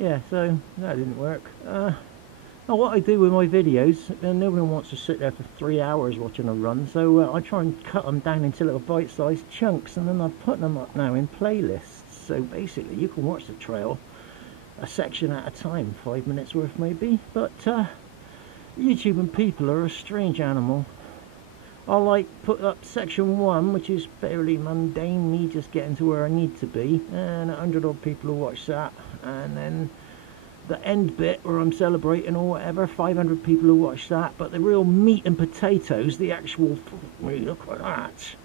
yeah, so that didn't work. Now what I do with my videos, nobody wants to sit there for 3 hours watching a run, so I try and cut them down into little bite-sized chunks, and then I put them up now in playlists. So basically you can watch the trail a section at a time, 5 minutes worth maybe. But YouTube and people are a strange animal. I'll like put up section 1, which is fairly mundane, me just getting to where I need to be, and 100 odd people will watch that, and then the end bit where I'm celebrating or whatever, 500 people will watch that. But the real meat and potatoes, the actual, look at that,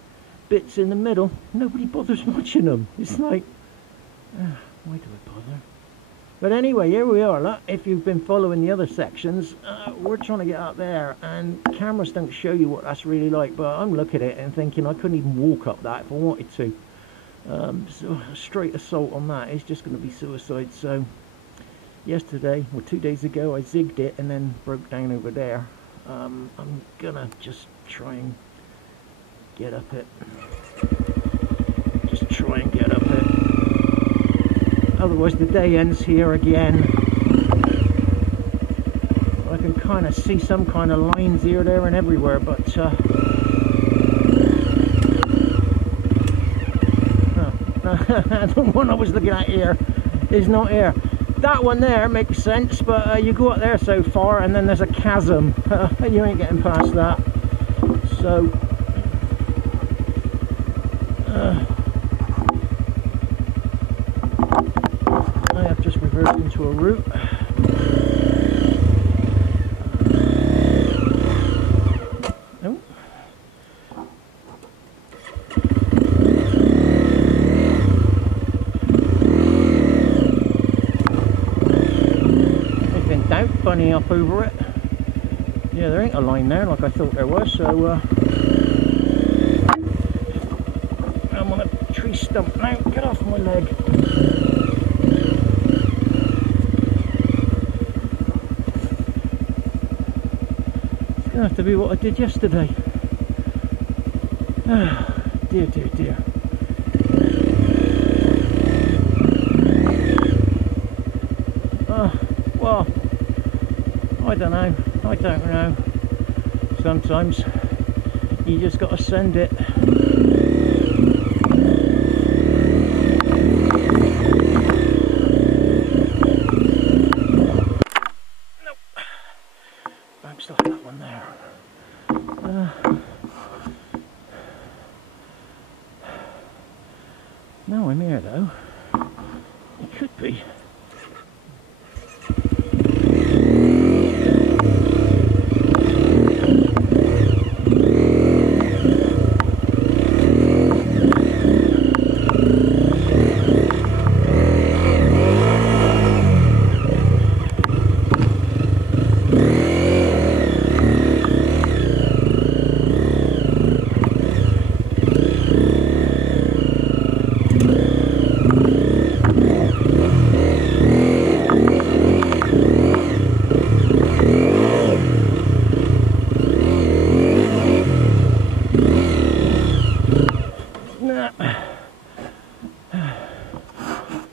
bits in the middle, nobody bothers watching them. It's like, why do I bother? But anyway, here we are. Look, if you've been following the other sections, we're trying to get up there, and cameras don't show you what that's really like, but I'm looking at it and thinking I couldn't even walk up that if I wanted to. So a straight assault on that is just going to be suicide. So yesterday, or 2 days ago, I zigged it and then broke down over there. I'm gonna just try and get up it. Just try and get up it. Otherwise the day ends here again. I can kind of see some kind of lines here, there and everywhere, but the one I was looking at here is not here. That one there makes sense, but you go up there so far and then there's a chasm. You ain't getting past that. So I have just reversed into a route. Oh. I've been doubt bunny up over it. Yeah, there ain't a line there like I thought there was, so I'm on a tree stump now. Get off my leg. Have to be what I did yesterday. Dear, dear, dear. Well, I don't know. Sometimes you just got to send it. Bounced off that one there. Now I'm here though. It could be.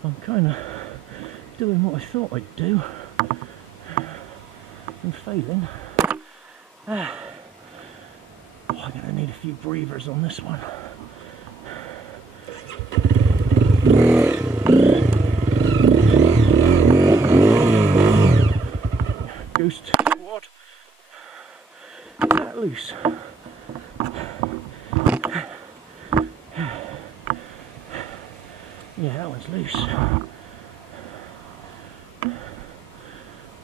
I'm kind of doing what I thought I'd do. I'm failing. I'm going to need a few breathers on this one. Ghost. What? Is that loose? Yeah, that one's loose.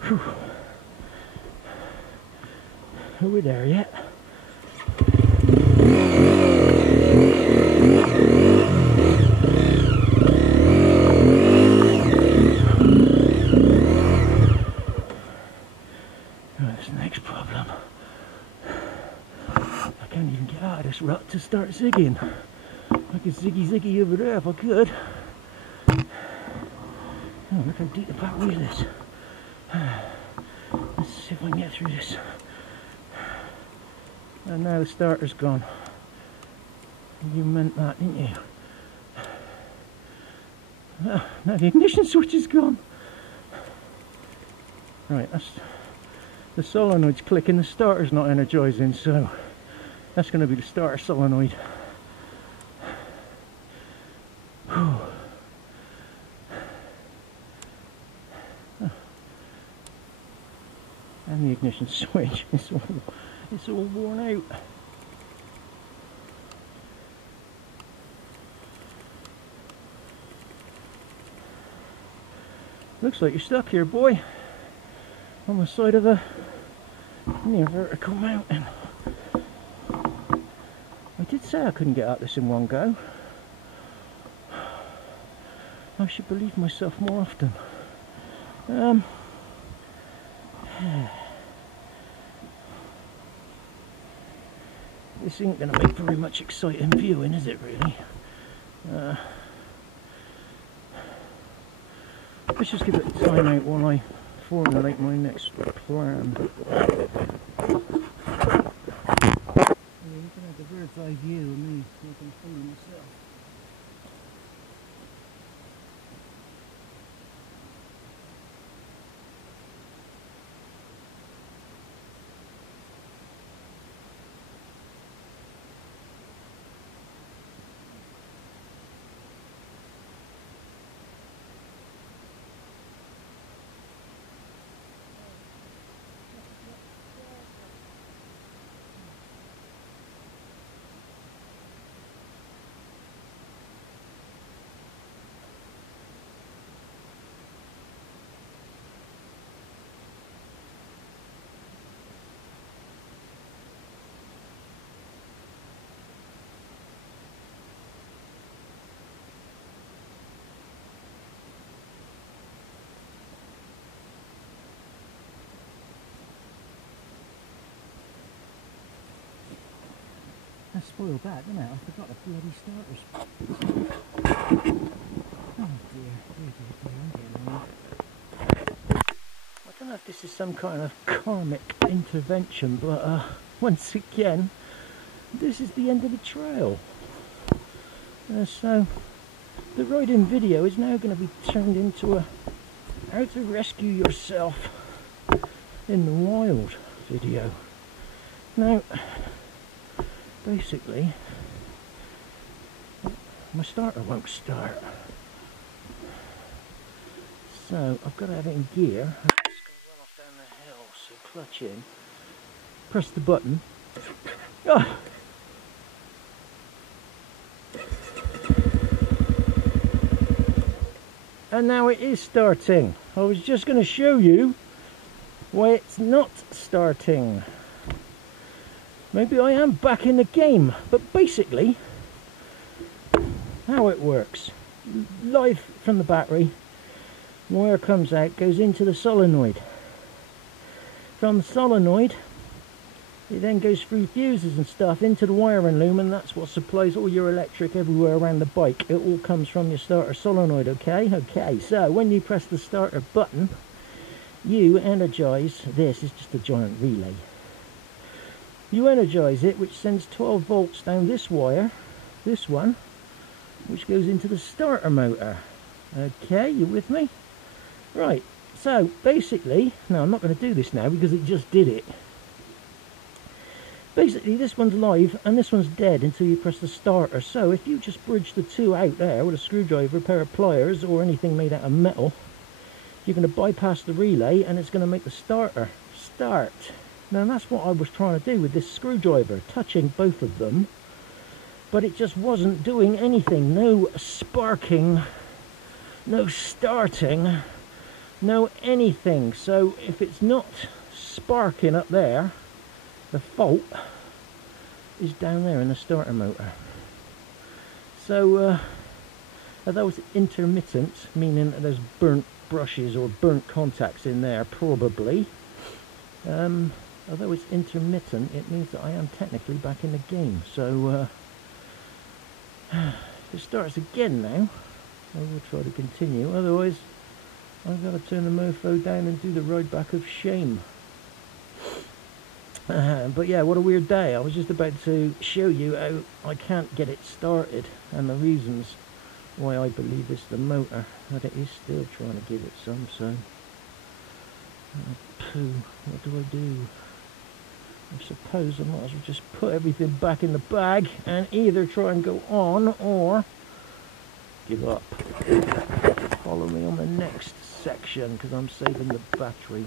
Whew. Are we there yet? That's the next problem. I can't even get out of this rut to start zigging. I could ziggy over there if I could. Oh, look how deep the back wheel is. Let's see if I can get through this. And now the starter's gone. You meant that, didn't you? Now the ignition switch is gone. Right, that's the solenoid's clicking, the starter's not energising, so that's going to be the starter solenoid. And the ignition switch, it's all worn out. Looks like you're stuck here, boy, on the side of a near vertical mountain. I did say I couldn't get out this in one go. I should believe myself more often. This ain't going to make very much exciting viewing, is it really? Let's just give it a time out while I formulate my next plan. You can have the bird's eye view of me, so I can follow myself. I spoiled that, didn't I? I forgot the bloody starters. Oh dear, I'm getting on. I don't know if this is some kind of karmic intervention, but once again, this is the end of the trail. So, the riding video is now going to be turned into a how to rescue yourself in the wild video. Now, basically, my starter won't start, so I've got to have it in gear. I'm just going to run off down the hill, so clutch in, press the button. Oh. And now it is starting. I was just going to show you why it's not starting. Maybe I am back in the game, but basically how it works, live from the battery, wire comes out, goes into the solenoid. From the solenoid it then goes through fuses and stuff into the wiring loom, and that's what supplies all your electric everywhere around the bike. It all comes from your starter solenoid. Okay, so when you press the starter button, you energize this. Is just a giant relay. You energize it, which sends 12 volts down this wire, this one, which goes into the starter motor. Okay, you with me? Right, so basically, no, I'm not going to do this now because it just did it. Basically, this one's live and this one's dead until you press the starter. So if you just bridge the two out there with a screwdriver, a pair of pliers, or anything made out of metal, you're going to bypass the relay and it's going to make the starter start. Now that's what I was trying to do with this screwdriver, touching both of them, but it just wasn't doing anything. No sparking, no starting, no anything. So if it's not sparking up there, the fault is down there in the starter motor. So although it's intermittent, meaning that there's burnt brushes or burnt contacts in there probably, although it's intermittent, it means that I am technically back in the game. So if it starts again now, I will try to continue. Otherwise, I've got to turn the mofo down and do the ride back of shame. But yeah, what a weird day. I was just about to show you how I can't get it started and the reasons why I believe it's the motor, but it is still trying to give it some. So Poo, what do I do? I suppose I might as well just put everything back in the bag and either try and go on or give up. Follow me on the next section because I'm saving the battery.